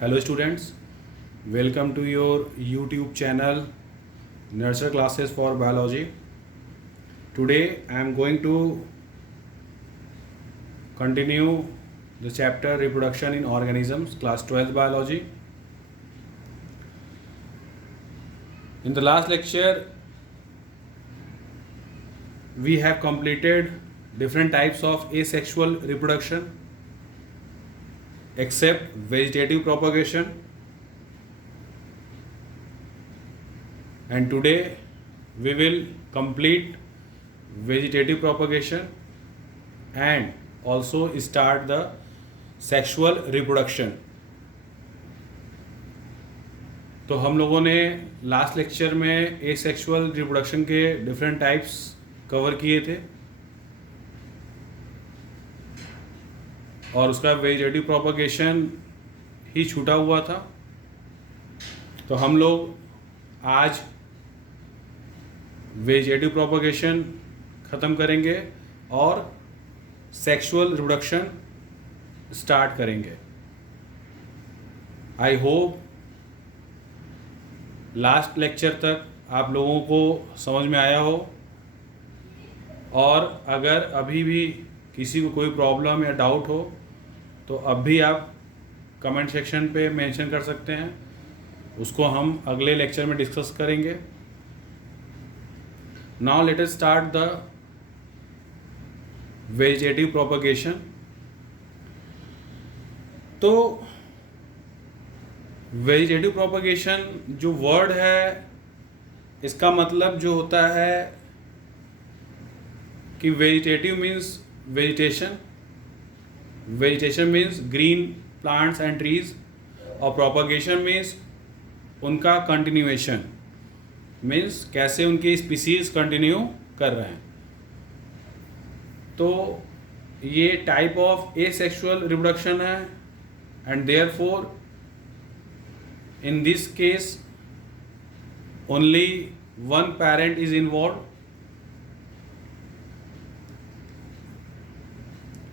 Hello students, welcome to your YouTube channel Nurture Classes for Biology. Today I am going to continue the chapter Reproduction in Organisms, class 12 Biology. In the last lecture we have completed different types of asexual reproduction except vegetative propagation, and today we will complete vegetative propagation and also start the sexual reproduction. तो हम लोगों ने last lecture में asexual reproduction के different types cover किए थे और उसका वेजिटेटिव प्रोपगेशन ही छूटा हुआ था। तो हम लोग आज वेजिटेटिव प्रोपगेशन ख़त्म करेंगे और सेक्सुअल रिप्रोडक्शन स्टार्ट करेंगे। आई होप लास्ट लेक्चर तक आप लोगों को समझ में आया हो, और अगर अभी भी किसी को कोई प्रॉब्लम या डाउट हो तो अब भी आप कमेंट सेक्शन पे मेंशन कर सकते हैं, उसको हम अगले लेक्चर में डिस्कस करेंगे। Now let us start the vegetative propagation. तो वेजिटेटिव प्रोपगेशन जो वर्ड है, इसका मतलब जो होता है कि vegetative means vegetation, vegetation means green plants and trees, और प्रोपगेशन मीन्स उनका कंटिन्यूएशन, मीन्स कैसे उनकी स्पीसीज कंटिन्यू कर रहे हैं। तो ये टाइप ऑफ एसेक्सुअल रिप्रोडक्शन है, and therefore in this case only one parent is involved.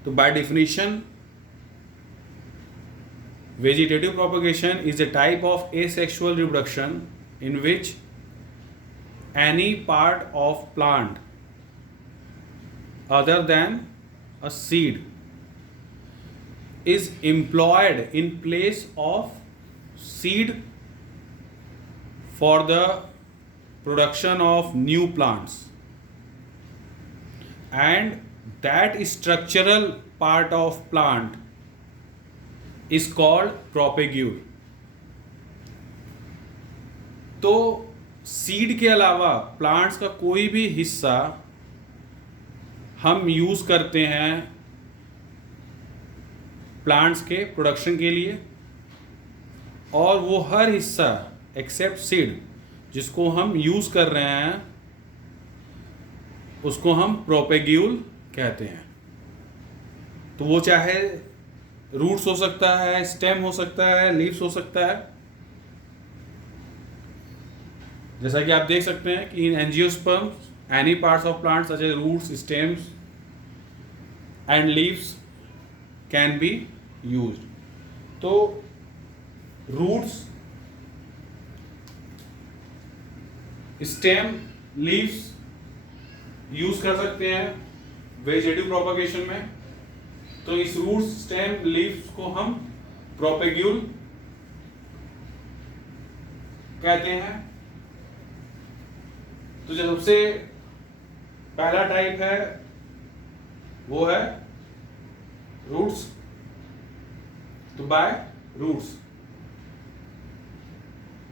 So by definition, vegetative propagation is a type of asexual reproduction in which any part of plant other than a seed is employed in place of seed for the production of new plants, and that structural part of plant is called propagule. तो seed के अलावा plants का कोई भी हिस्सा हम use करते हैं प्लांट्स के प्रोडक्शन के लिए, और वो हर हिस्सा एक्सेप्ट सीड जिसको हम यूज़ कर रहे हैं उसको हम प्रोपेग्यूल कहते हैं। तो वो चाहे रूट्स हो सकता है, स्टेम हो सकता है, लीव्स हो सकता है। जैसा कि आप देख सकते हैं कि in angiosperms any parts of plants such as roots, stems and leaves can be used. तो रूट्स, स्टेम, लीव्स यूज कर सकते हैं वेजिटेटिव प्रोपगेशन में। तो इस रूट्स, स्टेम, लीव्स को हम प्रोपेग्यूल कहते हैं। तो जो सबसे पहला टाइप है वो है रूट्स। तो बाय रूट्स,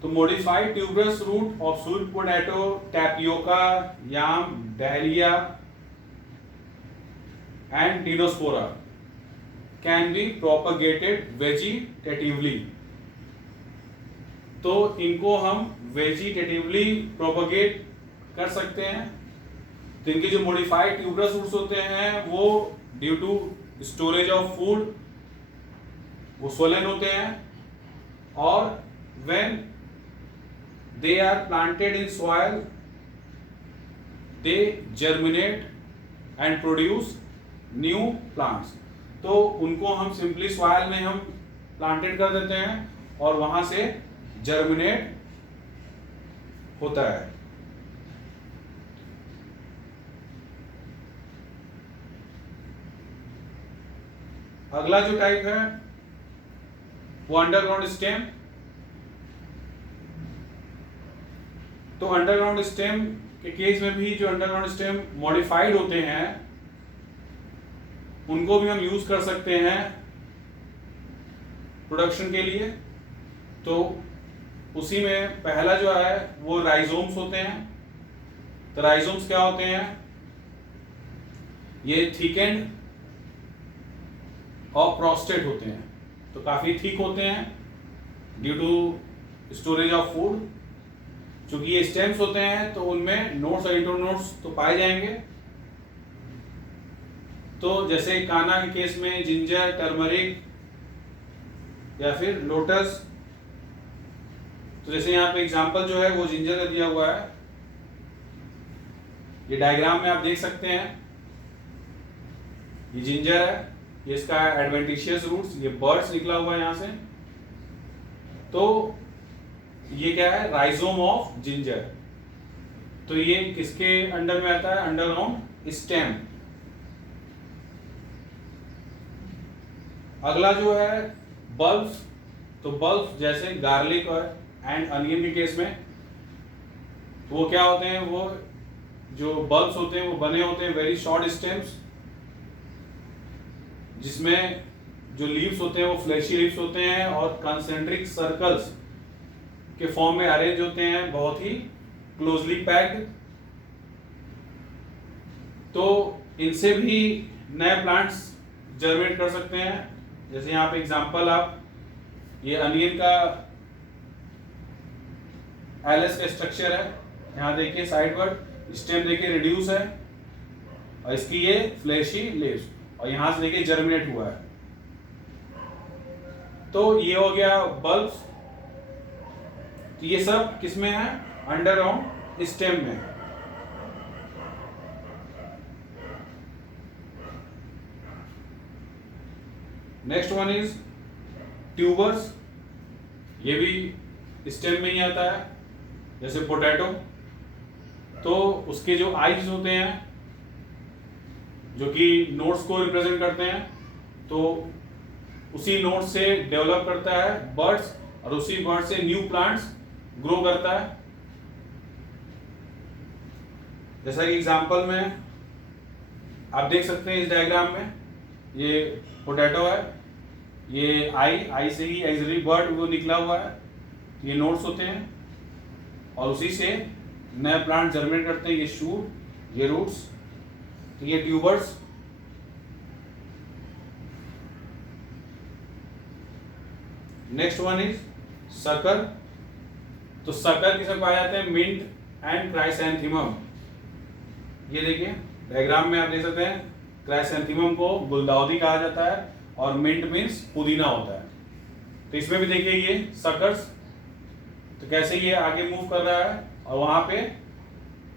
तो modified tuberous root of sweet potato, tapioca, yam, dahlia and dinospora can be propagated vegetatively. तो इनको हम वेजिटेटिवली प्रोपगेट कर सकते हैं। तो इनके जो modified tuberous roots होते हैं वो due to storage of food वो swollen होते हैं, और when they are planted in soil they germinate and produce new plants. तो उनको हम सिंपली सॉइल में हम प्लांटेड कर देते हैं और वहां से जर्मिनेट होता है। अगला जो टाइप है वो अंडरग्राउंड स्टेम। तो अंडरग्राउंड स्टेम के केस में भी जो अंडरग्राउंड स्टेम मॉडिफाइड होते हैं उनको भी हम यूज कर सकते हैं प्रोडक्शन के लिए। तो उसी में पहला जो है वो राइजोम्स होते हैं। तो राइजोम्स क्या होते हैं? ये थिकेंड और प्रोस्टेट होते हैं, तो काफी थिक होते हैं due to storage of food. चूंकि ये स्टेम्स होते हैं तो उनमें नोड्स और इंटरनोड्स तो पाए जाएंगे। तो जैसे काना के केस में जिंजर, टर्मरिक या फिर लोटस। तो जैसे यहाँ पे एग्जांपल जो है वो जिंजर का दिया हुआ है, ये डायग्राम में आप देख सकते हैं। ये जिंजर है, ये इसका एडवेंटिशियस रूट्स, ये बर्ड्स निकला हुआ है यहाँ से। तो ये क्या है? Rhizome of ginger. तो ये किसके अंडर में आता है? Underground stem. अगला जो है बल्ब्स। तो बल्ब्स जैसे गार्लिक और एंड अनियन के केस में तो वो क्या होते हैं? वो जो बल्ब्स होते हैं वो बने होते हैं वेरी शॉर्ट स्टेम्स, जिसमें जो लीव्स होते हैं वो फ्लैशी लीव्स होते हैं और कंसेंट्रिक सर्कल्स के फॉर्म में अरेंज होते हैं, बहुत ही क्लोजली पैक्ड। तो इनसे भी नए प्लांट्स जर्मिनेट कर सकते हैं। जैसे यहाँ पे एग्जांपल आप ये अनियन का एलएस का स्ट्रक्चर है, यहाँ देखिए साइडवर्ड स्टेम देखिए रिड्यूस है और इसकी ये फ्लैशी लीव्स, और यहां से देखिए जर्मिनेट हुआ है। तो ये हो गया बल्ब्स। तो ये सब किसमें है? अंडरग्राउंड स्टेम में। Next one is tubers. ये भी स्टेम में ही आता है। जैसे पोटैटो, तो उसके जो आइज होते हैं जो कि नोड्स को रिप्रेजेंट करते हैं, तो उसी नोड से डेवलप करता है बर्ड्स और उसी बर्ड से न्यू प्लांट्स ग्रो करता है। जैसा कि एग्जांपल में आप देख सकते हैं इस डायग्राम में, ये पोटैटो है, ये आई से ही एक्सिलरी बर्ड वो निकला हुआ है, ये नोड्स होते हैं और उसी से नए प्लांट जर्मिनेट करते हैं। ये शूट, ये रूट्स, तो ये tubers. Next one is sucker. तो सकर किसमें पाए जाते हैं? Mint and chrysanthemum. ये देखिए डायग्राम में आप देख सकते हैं, क्राइसैंथेमम को गुलदाउदी कहा जाता है और मिंट मीन्स पुदीना होता है। तो इसमें भी देखिए ये सकर्स, तो कैसे ये आगे मूव कर रहा है और वहां पे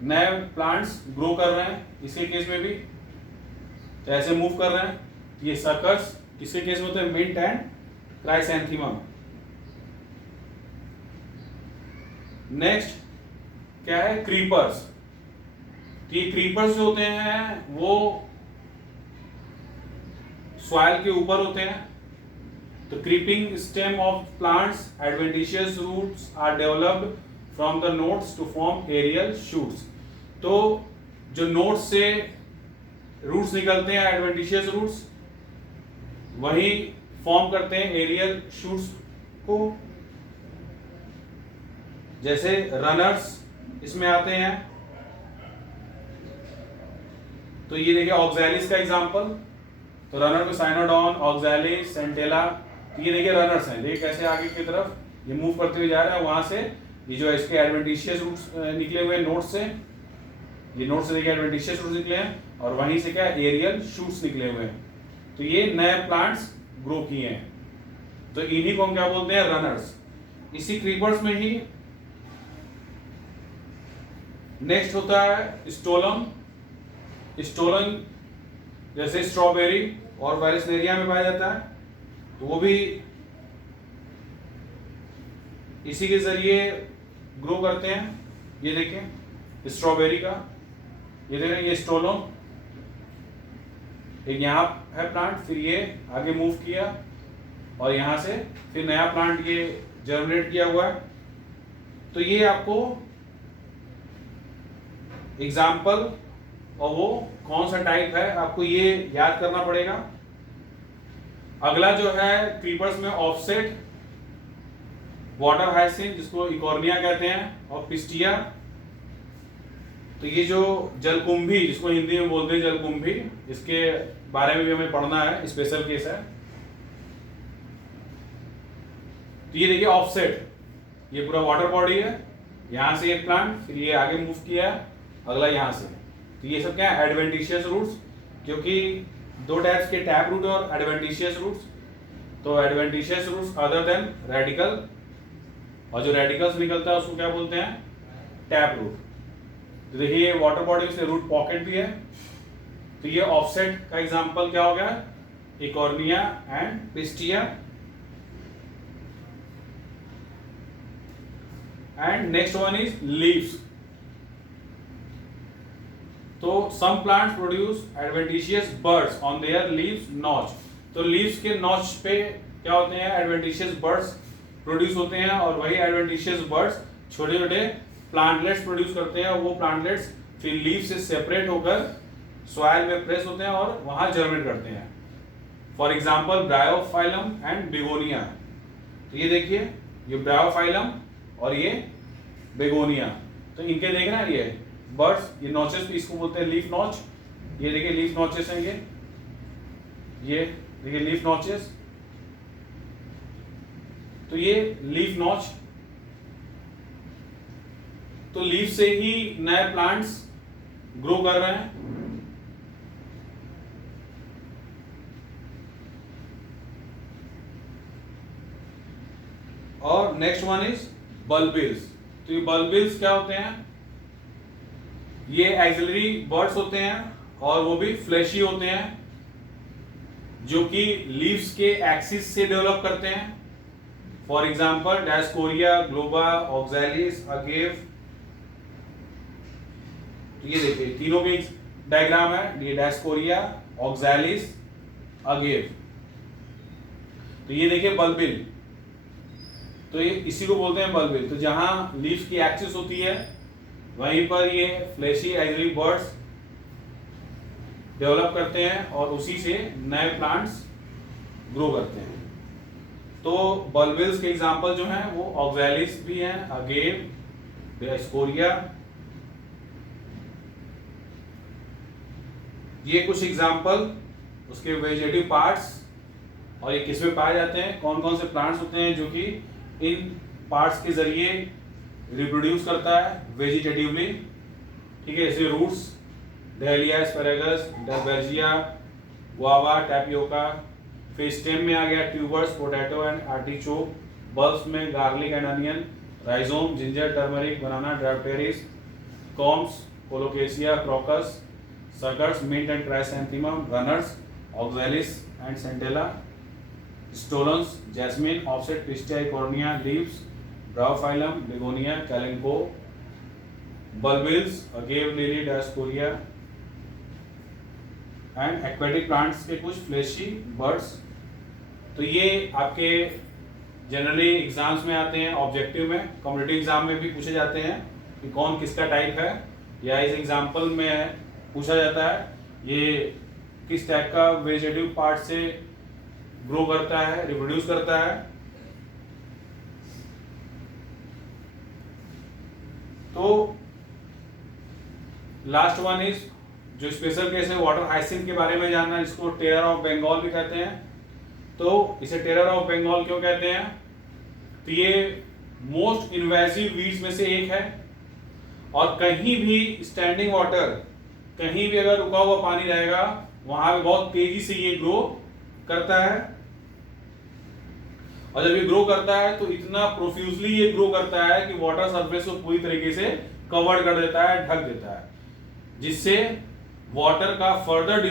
नए प्लांट्स ग्रो कर रहे हैं। इसके केस में भी तो ऐसे मूव कर रहे हैं। ये सकर्स किसके केस में होते हैं? Mint and chrysanthemum. नेक्स्ट क्या है? क्रीपर्स। तो ये क्रीपर्स जो होते हैं वो सॉइल के ऊपर होते हैं। तो creeping stem of plants, adventitious roots are developed from the nodes to form aerial shoots. तो जो नोड्स से रूट्स निकलते हैं, एडवेंटिशियस रूट्स, वही फॉर्म करते हैं एरियल शूट्स को। जैसे रनर्स इसमें आते हैं। तो ये देखिए ऑक्सैलिस का एग्जांपल। तो रनर को साइनोडॉन, ऑक्सैलिस, सेंटेला, तो ये देखिए रनर्स हैं। देखिए कैसे आगे की तरफ ये मूव करते हुए जा रहा है। वहां से ये जो इसके एडवेंटिशियस रूट्स निकले हुए हैं नोड से, ये नोड से देखिए एडवेंटिशियस रूट्स निकले हैं और वहीं से क्या एरियल शूट्स निकले हुए हैं। तो ये नए प्लांट्स ग्रो किए हैं, तो इन्हीं को हम क्या बोलते हैं? रनर्स। इसी क्रीपर्स में ही नेक्स्ट होता है स्टोलन। स्टोलन जैसे स्ट्रॉबेरी और वेरिसनेरिया में पाया जाता है। तो वो भी इसी के जरिए ग्रो करते हैं। ये देखें स्ट्रॉबेरी का, ये देखें ये स्टोलोन, एक यहाँ है प्लांट, फिर ये आगे मूव किया और यहाँ से फिर नया प्लांट ये जर्मिनेट किया हुआ है। तो ये आपको एग्जाम्पल और वो कौन सा टाइप है आपको ये याद करना पड़ेगा। अगला जो है क्रीपर्स में ऑफसेट, वाटर हाइसिंथ जिसको इकोर्निया कहते हैं, और पिस्टिया। तो ये जो जलकुंभी जिसको हिंदी में बोलते हैं जलकुंभी, इसके बारे में भी हमें पढ़ना है, स्पेशल केस है। तो ये देखिए ऑफसेट, ये पूरा वाटर बॉडी है, यहां से एक प्लांट, फिर ये आगे मूव किया, अगला यहां से। तो ये सब क्या है एडवेंटिशियस रूट्स, क्योंकि दो टाइप्स के टैप रूट और एडवेंटिशियस रूट्स। तो adventitious roots other than radical, और जो रेडिकल्स निकलता है उसको क्या बोलते हैं टैप रूट। तो देखिए ये वाटर बॉडी से रूट पॉकेट भी है। तो ये ऑफसेट का एग्जांपल क्या हो गया, eichhornia and pistia. And next one is leaves. तो some plants produce adventitious buds on their leaves notch. तो लीव्स के नॉच पे क्या होते हैं एडवेंटिशियस बर्ड्स प्रोड्यूस होते हैं, और वही एडवेंटिशियस बर्ड्स छोटे छोटे प्लांटलेट्स प्रोड्यूस करते हैं। वो प्लांटलेट्स फिर लीव से सेपरेट होकर सॉइल में प्रेस होते हैं और वहां जर्मिनेट करते हैं। For example Bryophyllum and begonia. तो ये देखिए ये ब्रायोफाइलम और ये बेगोनिया। तो इनके देखना है ये बर्ड्स, ये नॉचेस इसको बोलते हैं लीफ नॉच। ये देखिए लीफ नॉचेस हैं ये देखिए लीफ नॉचेस। तो ये लीफ नॉच, तो लीफ से ही नए प्लांट्स ग्रो कर रहे हैं। और नेक्स्ट वन इज बल्बिल्स। तो ये बल्बिल्स क्या होते हैं, ये एक्सिलरी बर्ड्स होते हैं और वो भी फ्लैशी होते हैं, जो कि लीव्स के एक्सिस से डेवलप करते हैं। For example dioscorea, globba, oxalis, agave. तो ये देखिए तीनों के डायग्राम है, ये डायस्कोरिया, ऑक्सैलिस, अगेव। तो ये देखिए बल्बिल, तो ये इसी को बोलते हैं बल्बिल। तो जहां लीफ की एक्सिस होती है वहीं पर ये फ्लैशी एक्सिलरी बर्ड्स डेवलप करते हैं और उसी से नए प्लांट्स ग्रो करते हैं। तो बल्बिल्स के एग्जांपल जो हैं वो ऑक्सैलिस भी हैं, अगेव, डायस्कोरिया। ये कुछ एग्जांपल उसके वेजिटेटिव पार्ट्स, और ये किसमें पाए जाते हैं, कौन कौन से प्लांट्स होते हैं जो कि इन पार्ट्स के जरिए रिप्रोड्यूस करता है वेजिटेटिवली। ठीक है, जैसे roots dahlia, asparagus, darbegia, guava, tapioca. फिर स्टेम में आ गया tubers, potato and artichoke. Bulbs में garlic and onion, rhizome, ginger, turmeric, banana, dryopteris. Corms, colocasia, crocus. Suckers, mint and chrysanthemum. Runners, oxalis and centella. Stolons, jasmine, offset, pistia, eichhornia. Leaves, bryophyllum, begonia, kalanchoe. Bulbils, agave, lily, dioscorea. And aquatic plants के कुछ flashy birds. तो ये आपके generally exams में आते हैं, objective में, competitive exam में भी पूछे जाते हैं कि कौन किसका टाइप है, या इस एग्जाम्पल में पूछा जाता है ये किस टाइप का वेजिटेटिव पार्ट से ग्रो करता है, रिप्रोड्यूस करता है। तो लास्ट वन इज जो स्पेशल केस है वाटर हाइसिंथ के बारे में जानना, जिसको टेरर ऑफ बंगाल भी कहते हैं। तो इसे टेरर ऑफ बंगाल क्यों कहते हैं, तो ये मोस्ट इन्वेसिव वीड्स में से एक है, और कहीं भी स्टैंडिंग वाटर, कहीं भी अगर रुका हुआ पानी रहेगा वहां पे बहुत तेजी से ये ग्रो करता है। और जब ये ग्रो करता है तो इतना प्रोफ्यूजली ये ग्रो करता है कि वाटर सरफेस को पूरी तरीके से कवर कर देता है, ढक देता है, जिससे वाटर का फर्दर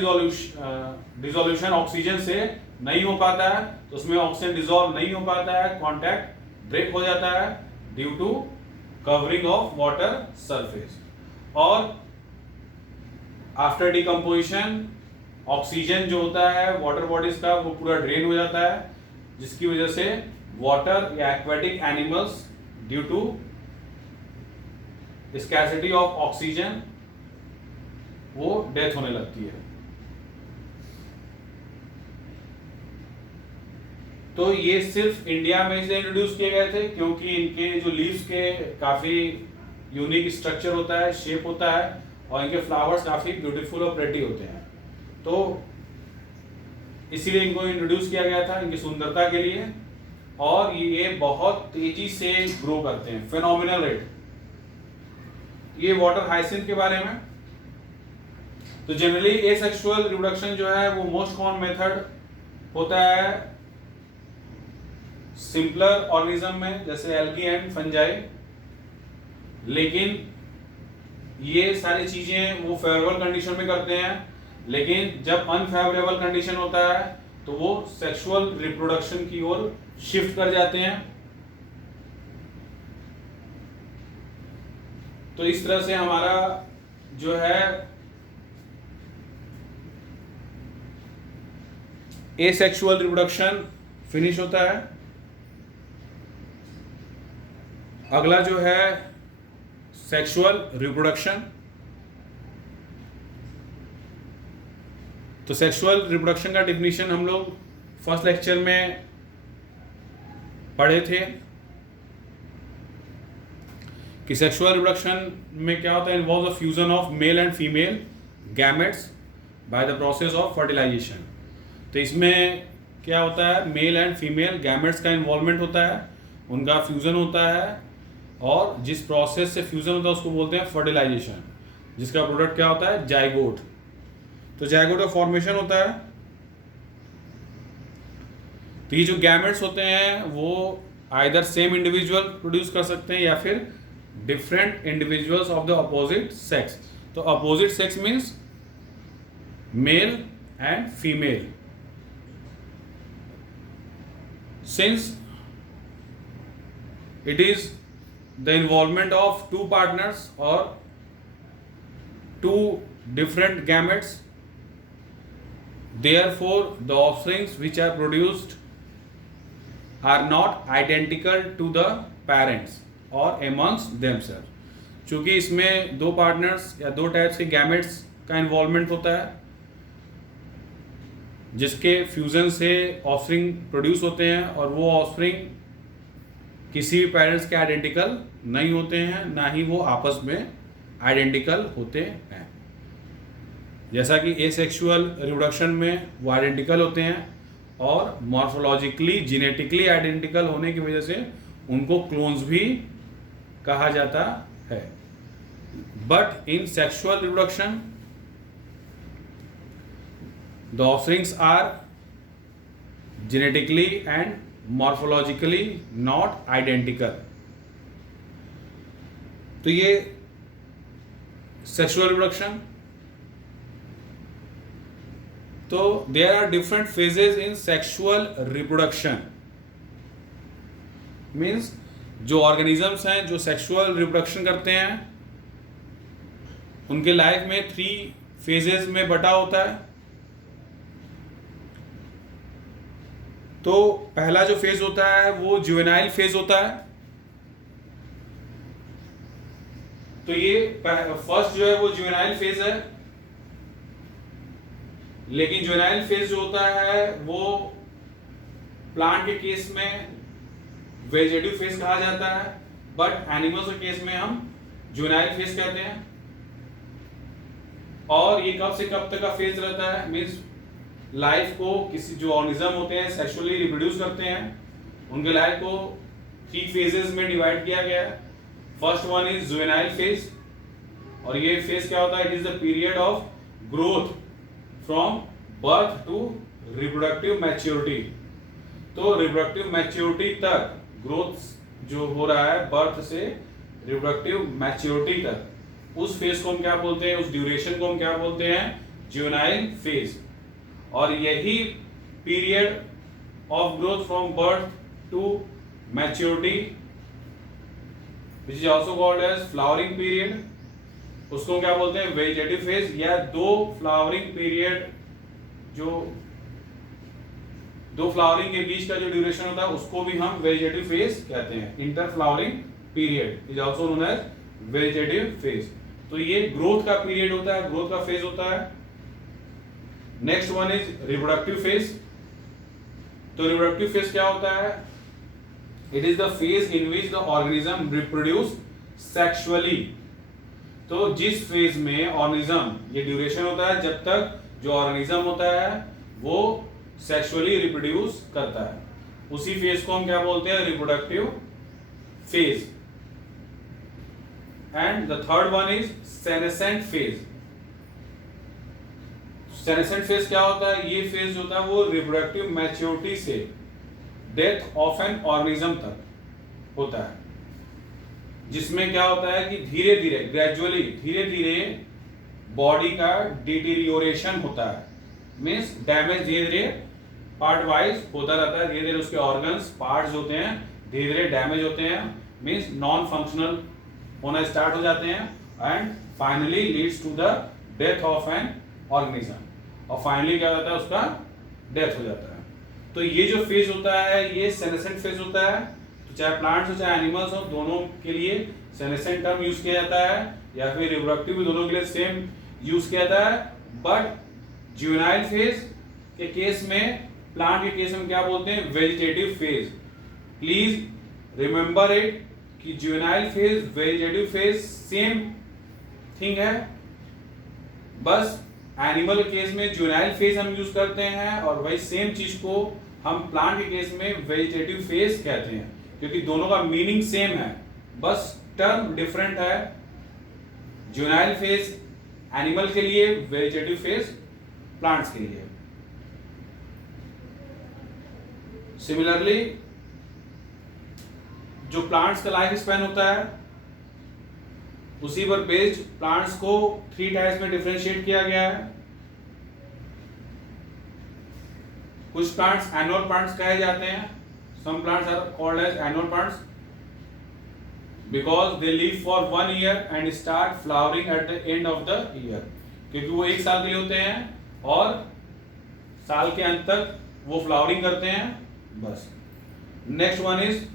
डिसोल्यूशन ऑक्सीजन से नहीं हो पाता है। तो उसमें ऑक्सीजन डिसॉल्व नहीं हो पाता है, कांटेक्ट ब्रेक हो जाता है, due to covering of water surface. और आफ्टर डिकम्पोजिशन ऑक्सीजन जो होता है वाटर बॉडीज का वो पूरा ड्रेन हो जाता है, जिसकी वजह से वाटर या aquatic animals due to scarcity of oxygen वो डेथ होने लगती है। तो ये सिर्फ इंडिया में इसलिए इंट्रोड्यूस किए गए थे क्योंकि इनके जो लीव्स के काफी यूनिक स्ट्रक्चर होता है, शेप होता है, और इनके फ्लावर्स काफी ब्यूटीफुल और प्रेटी होते हैं, तो इसीलिए इनको इंट्रोड्यूस किया गया था इनकी सुंदरता के लिए। और ये बहुत तेजी से ग्रो करते हैं, फेनोमिनल रेट। ये वाटर हाइसिंथ के बारे में। तो जनरली एसेक्सुअल रिप्रोडक्शन जो है वो मोस्ट कॉमन मेथड होता है सिंपलर ऑर्गेनिज्म में, जैसे एल्गी एंड फंजाई। लेकिन ये सारी चीजें वो फेवरेबल कंडीशन में करते हैं, लेकिन जब अनफेवरेबल कंडीशन होता है तो वो सेक्सुअल रिप्रोडक्शन की ओर शिफ्ट कर जाते हैं। तो इस तरह से हमारा जो है एसेक्सुअल रिप्रोडक्शन फिनिश होता है। अगला जो है सेक्सुअल रिप्रोडक्शन। तो सेक्सुअल रिप्रोडक्शन का डिफिनीशन हम लोग फर्स्ट लेक्चर में पढ़े थे कि सेक्सुअल रिप्रोडक्शन में क्या होता है, involves the fusion of male and female gametes by the process of fertilisation. तो इसमें क्या होता है, मेल एंड फीमेल गैमेट्स का इन्वॉल्वमेंट होता है, उनका फ्यूजन होता है, और जिस प्रोसेस से फ्यूजन होता है उसको बोलते हैं फर्टिलाइजेशन, जिसका प्रोडक्ट क्या होता है, जाइगोट। तो जाइगोट का फॉर्मेशन होता है। तो ये जो गैमेट्स होते हैं वो आइदर सेम इंडिविजुअल प्रोड्यूस कर सकते हैं या फिर different individuals of the opposite sex. तो opposite sex means male and female. Since it is the involvement of two partners or two different gametes, therefore the offsprings which are produced are not identical to the parents or amongst themselves। चूंकि इसमें दो partners या दो types के gametes का involvement होता है, जिसके फ्यूजन से ऑफस्प्रिंग प्रोड्यूस होते हैं, और वो ऑफस्प्रिंग किसी भी पेरेंट्स के आइडेंटिकल नहीं होते हैं, ना ही वो आपस में आइडेंटिकल होते हैं। जैसा कि एसेक्सुअल रिप्रोडक्शन में वो आइडेंटिकल होते हैं, और मॉर्फोलॉजिकली जेनेटिकली आइडेंटिकल होने की वजह से उनको क्लोन्स भी कहा जाता है। But in sexual reproduction the offsprings are genetically and morphologically not identical. तो ये सेक्सुअल रिप्रोडक्शन। तो there are different phases in sexual reproduction. Means जो ऑर्गेनिजम्स हैं जो सेक्सुअल रिप्रोडक्शन करते हैं उनके लाइफ में 3 फेजेस में बटा होता है। तो पहला जो फेज होता है वो जुवेनाइल फेज होता है। तो ये फर्स्ट जो है वो जुवेनाइल फेज है। लेकिन जुवेनाइल फेज जो होता है वो प्लांट के केस में वेजिटेटिव फेज कहा जाता है, बट एनिमल्स के केस में हम जुवेनाइल फेज कहते हैं। और ये कब से कब तक का फेज रहता है, मीन्स लाइफ को किसी जो ऑर्गेनिज्म होते हैं सेक्सुअली रिप्रोड्यूस करते हैं उनके लाइफ को 3 फेजेस में डिवाइड किया गया है। First one is juvenile phase, और ये फेज क्या होता है, it is the period of growth from birth to reproductive maturity. तो रिप्रोडक्टिव मैच्योरिटी तक ग्रोथ जो हो रहा है बर्थ से रिप्रोडक्टिव मैच्योरिटी तक, उस फेज को हम क्या बोलते हैं, उस ड्यूरेशन को हम क्या बोलते हैं, जुवेनाइल फेज। और यही period of growth from birth to maturity which is also called as flowering period, उसको क्या बोलते हैं, वेजिटेटिव फेज, या दो फ्लावरिंग के बीच का जो ड्यूरेशन होता है उसको भी हम वेजिटेटिव फेज कहते हैं. Inter flowering period is also known as vegetative phase. तो ये ग्रोथ का पीरियड होता है, ग्रोथ का फेज होता है. Next one is reproductive phase. तो रिप्रोडक्टिव फेज क्या होता है? It is the phase in which the organism reproduce sexually. तो जिस फेज में ऑर्गेनिज्म, ये ड्यूरेशन होता है जब तक जो ऑर्गेनिज्म होता है वो सेक्सुअली रिप्रोड्यूस करता है, उसी फेज को हम क्या बोलते हैं, reproductive phase. And the third one is senescent phase. Senescent phase क्या होता है? ये फेज होता है वो रिप्रोडक्टिव मैच्योरिटी से डेथ ऑफ एन ऑर्गेनिज्म तक होता है, जिसमें क्या होता है कि धीरे धीरे, ग्रेजुअली, धीरे धीरे बॉडी का डिटीरियोरेशन होता है. मीन्स डैमेज धीरे धीरे पार्ट वाइज होता रहता है. धीरे धीरे उसके ऑर्गन्स, पार्ट्स होते हैं, धीरे धीरे डैमेज होते हैं. मीन्स नॉन फंक्शनल होना स्टार्ट हो जाते हैं. And finally leads to the death of an organism. और फाइनली क्या होता है, उसका डेथ हो जाता है. तो ये जो फेज होता है ये सेनेसेंट फेज होता है. तो चाहे प्लांट्स हो चाहे एनिमल्स हो, दोनों के लिए सेनेसेंट टर्म यूज किया जाता है, या फिर रिप्रोडक्टिव भी दोनों के लिए सेम यूज किया जाता है. बट जुवेनाइल फेज के केस में, प्लांट के केस में क्या बोलते हैं, vegetative phase. Please remember it कि juvenile phase, vegetative phase same thing है. बस एनिमल केस में जुवेनाइल फेज हम यूज करते हैं और वही सेम चीज को हम प्लांट के केस में वेजिटेटिव फेज कहते हैं, क्योंकि दोनों का मीनिंग सेम है, बस टर्म डिफरेंट है. जुवेनाइल फेज एनिमल के लिए, वेजिटेटिव फेज प्लांट्स के लिए. सिमिलरली जो प्लांट्स का लाइफ स्पैन होता है उसी पर बेस्ड प्लांट्स को 3 टाइप्स में डिफरेंशिएट किया गया है. कुछ प्लांट्स एनुअल प्लांट्स कहे जाते हैं. Some plants are called as annual plants because they live for 1 year and start flowering at the end of the year. क्योंकि वो 1 साल के लिए होते हैं और साल के अंत तक वो फ्लावरिंग करते हैं. बस. Next one is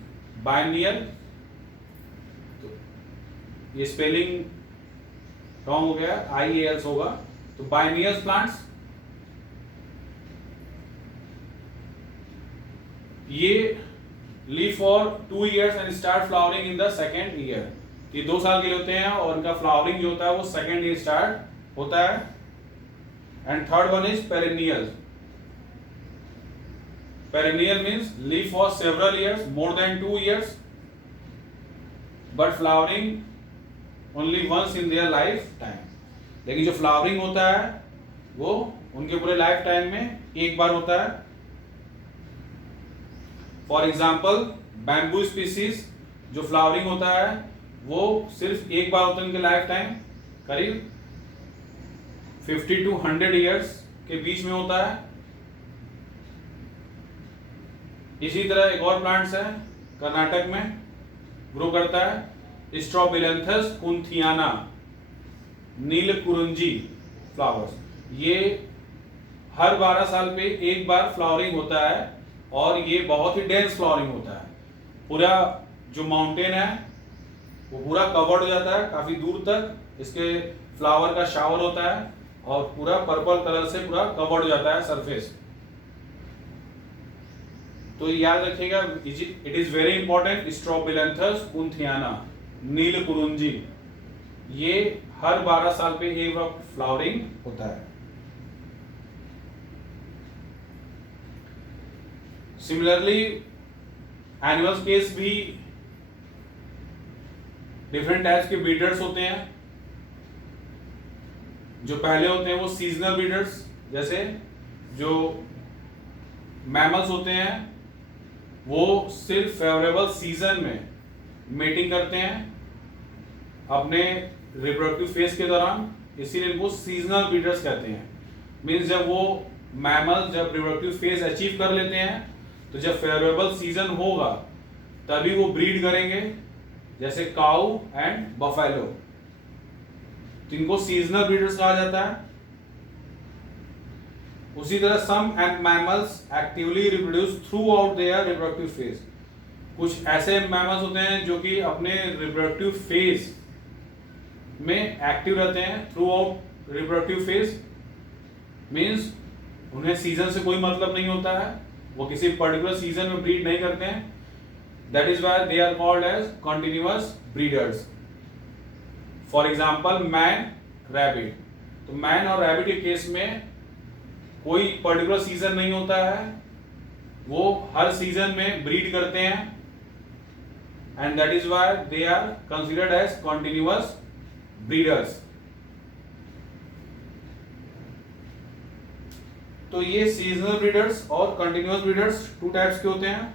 biennial. ये स्पेलिंग रॉन्ग हो गया, IALs होगा. तो बाइनियल प्लांट्स, ये leave for 2 years and start flowering in the second year. ये 2 साल के लिए होते हैं और इनका फ्लावरिंग जो होता है वो सेकेंड ईयर स्टार्ट होता है. And third one is perennial. Perennial means live for several years, more than 2 years, but flowering only once in their lifetime. लेकिन जो फ्लावरिंग होता है वो उनके पूरे लाइफ टाइम में एक बार होता है. फॉर एग्जाम्पल बैम्बू स्पीसीज, जो फ्लावरिंग होता है वो सिर्फ एक बार होता है उनके लाइफ टाइम, करीब 50 to 100 years के बीच में होता है. इसी तरह एक और प्लांट्स है कर्नाटक में ग्रो करता है, स्ट्रोबिलेंथस कुंथियाना, नीलकुरुंजी फ्लावर्स. ये हर 12 साल पे एक बार फ्लावरिंग होता है और ये बहुत ही डेंस फ्लावरिंग होता है. पूरा जो माउंटेन है वो पूरा कवर्ड हो जाता है, काफी दूर तक इसके फ्लावर का शावर होता है और पूरा पर्पल कलर से पूरा कवर्ड हो जाता है सरफेस. तो याद रखिएगा, it is very important. Strobilanthes kunthiana, Neelakurinji, ये हर 12 साल पे एक बार फ्लावरिंग होता है. सिमिलरली एनिमल्स केस भी डिफरेंट टाइप्स के ब्रीडर्स होते हैं. जो पहले होते हैं वो सीजनल ब्रीडर्स, जैसे जो मैमल्स होते हैं वो सिर्फ फेवरेबल सीजन में मेटिंग करते हैं अपने रिप्रोडक्टिव फेज के दौरान, इसीलिए इनको सीजनल ब्रीडर्स कहते हैं. मींस जब वो मैमल जब रिप्रोडक्टिव फेज अचीव कर लेते हैं तो जब फेवरेबल सीजन होगा तभी वो ब्रीड करेंगे जैसे काऊ एंड बफेलो, तो इनको सीजनल ब्रीडर्स कहा जाता है। उसी तरह some mammals actively reproduce throughout their reproductive phase, कुछ ऐसे मैमल्स होते हैं जो कि अपने रिप्रोडक्टिव फेज में एक्टिव रहते हैं through out reproductive phase, means उन्हें सीजन से कोई मतलब नहीं होता है, वो किसी पर्टिकुलर सीजन में ब्रीड नहीं करते हैं, that is why they are called as continuous breeders. For example man, rabbit, तो मैन और रैबिट के केस में कोई पर्टिकुलर सीजन नहीं होता है, वो हर सीजन में ब्रीड करते हैं, and that is why they are considered as continuous breeders. तो ये सीजनल ब्रीडर्स और कंटिन्यूअस ब्रीडर्स टू टाइप्स के होते हैं।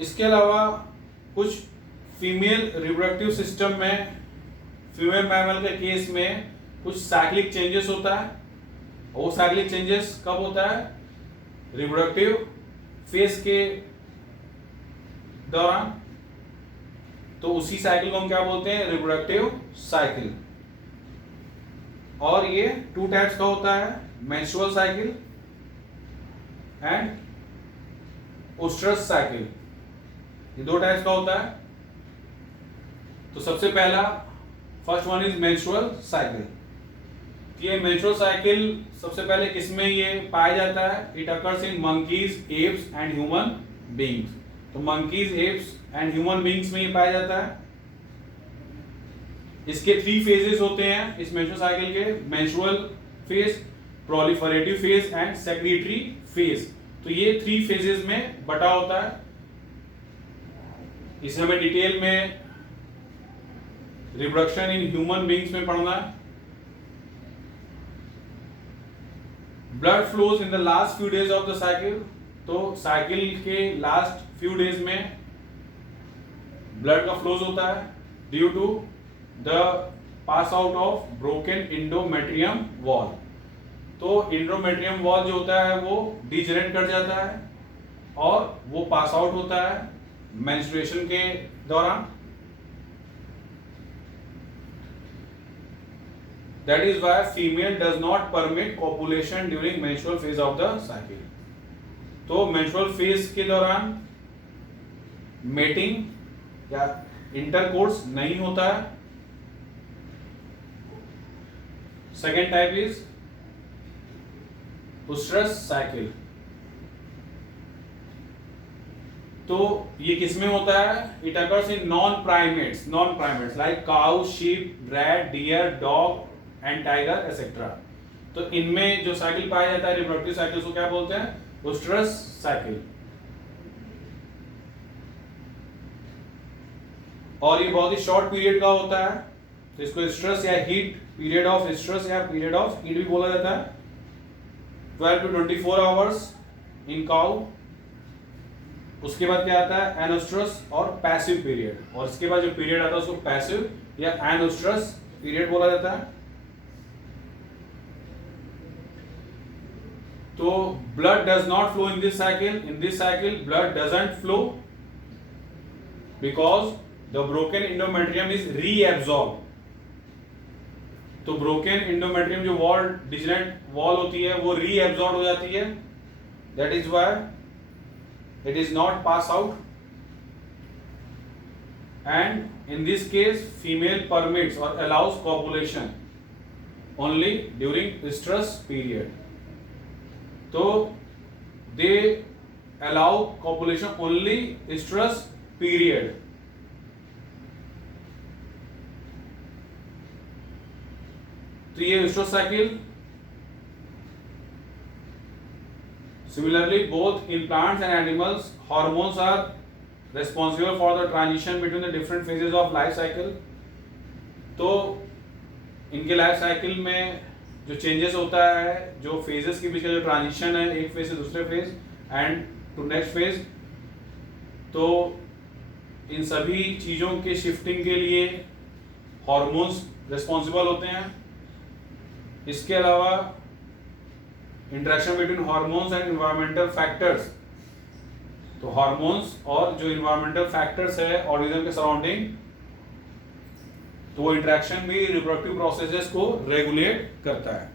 इसके अलावा कुछ फीमेल रिप्रोडक्टिव सिस्टम में, फीमेल मैमल के केस में कुछ साइक्लिक चेंजेस होता है, और वो साइक्लिक चेंजेस कब होता है? रिप्रोडक्टिव फेज के दौरान। तो उसी साइकिल को हम क्या बोलते हैं? Reproductive cycle. और ये टू टाइप्स का होता है, menstrual cycle and oestrus cycle, ये दो टाइप्स का होता है। तो सबसे पहला, first one is menstrual cycle. ये मेंस्ट्रुअल साइकिल सबसे पहले किसमें ये पाया जाता है? It occurs in monkeys, apes and human beings. तो monkeys, apes and human beings में ये पाया जाता है। इसके 3 फेजेस होते हैं इस मेंस्ट्रुअल साइकिल के, menstrual phase, proliferative phase and secretary phase. तो ये 3 फेजेस में बटा होता है। इसे हमें डिटेल में रिप्रोडक्शन इन ह्यूमन बीइंग्स में पढ़ना है। Blood flows in the last few days of the cycle. तो साइकिल के लास्ट फ्यू डेज में ब्लड का फ्लोज होता है due to the pass out of broken endometrium wall. तो इंडोमेट्रियम वॉल जो होता है वो डिजनरेट कर जाता है और वो पास आउट होता है मेंस्ट्रुएशन के दौरान। That is why female does not permit copulation during menstrual phase of the cycle. तो menstrual phase के दौरान मेटिंग या इंटरकोर्स नहीं होता है। Second type is oestrus cycle. तो ये किसमें होता है? It occurs in non primates like cow, sheep, rat, deer, dog and tiger etcetera. तो इनमें जो साइकिल पाया जाता है रिप्रोडक्टिव साइकिल को क्या बोलते हैं? ओस्ट्रस साइकिल। और ये बहुत ही शॉर्ट पीरियड का होता है, तो इसको स्ट्रेस या हीट, पीरियड ऑफ स्ट्रेस या पीरियड ऑफ हीट भी बोला जाता है। 12 to 24 आवर्स इन काउ। उसके बाद क्या आता है? एनोस्ट्रस और पैसिव पीरियड। और इसके बाद जो पीरियड आता है उसको पैसिव या एनोस्ट्रस पीरियड बोला जाता है। तो blood does not flow in this cycle. In this cycle, blood doesn't flow because the broken endometrium is reabsorbed. तो broken endometrium जो wall, degenerate wall होती है वो reabsorb हो जाती है. That is why it is not pass out. And in this case, female permits or allows copulation only during estrus period. तो they allow copulation only estrus period. तो ये estrus cycle. Similarly both in plants and animals hormones are responsible for the transition between the different phases of life cycle. तो इनके life cycle में जो changes होता है, जो फेजेस के बीच का जो ट्रांजिशन है एक फेज से दूसरे phase and to next phase, तो इन सभी चीज़ों के शिफ्टिंग के लिए हॉर्मोन्स रिस्पॉन्सिबल होते हैं। इसके अलावा interaction between hormones and environmental factors, तो हार्मोन्स और जो इन्वायरमेंटल फैक्टर्स है ऑर्गेनिज्म के सराउंडिंग, तो वो इंटरेक्शन भी रिप्रोडक्टिव प्रोसेसेस को रेगुलेट करता है।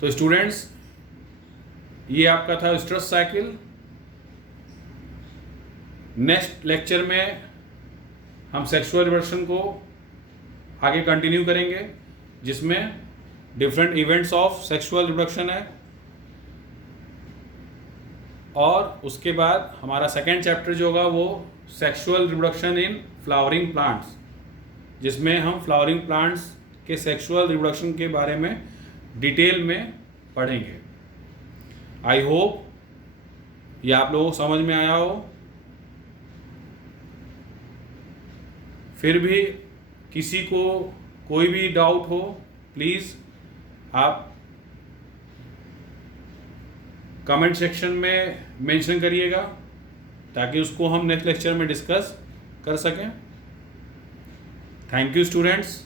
तो स्टूडेंट्स, ये आपका था स्ट्रेस साइकिल। नेक्स्ट लेक्चर में हम सेक्सुअल रिप्रोडक्शन को आगे कंटिन्यू करेंगे, जिसमें different events of sexual reproduction है, और उसके बाद हमारा सेकेंड चैप्टर जो होगा वो sexual reproduction in flowering plants, जिसमें हम फ्लावरिंग प्लांट्स के सेक्सुअल रिप्रोडक्शन के बारे में डिटेल में पढ़ेंगे। आई होप ये आप लोगों को समझ में आया हो। फिर भी किसी को कोई भी डाउट हो, प्लीज़ आप कमेंट सेक्शन में मेंशन करिएगा, ताकि उसको हम नेक्स्ट लेक्चर में डिस्कस कर सकें। Thank you students.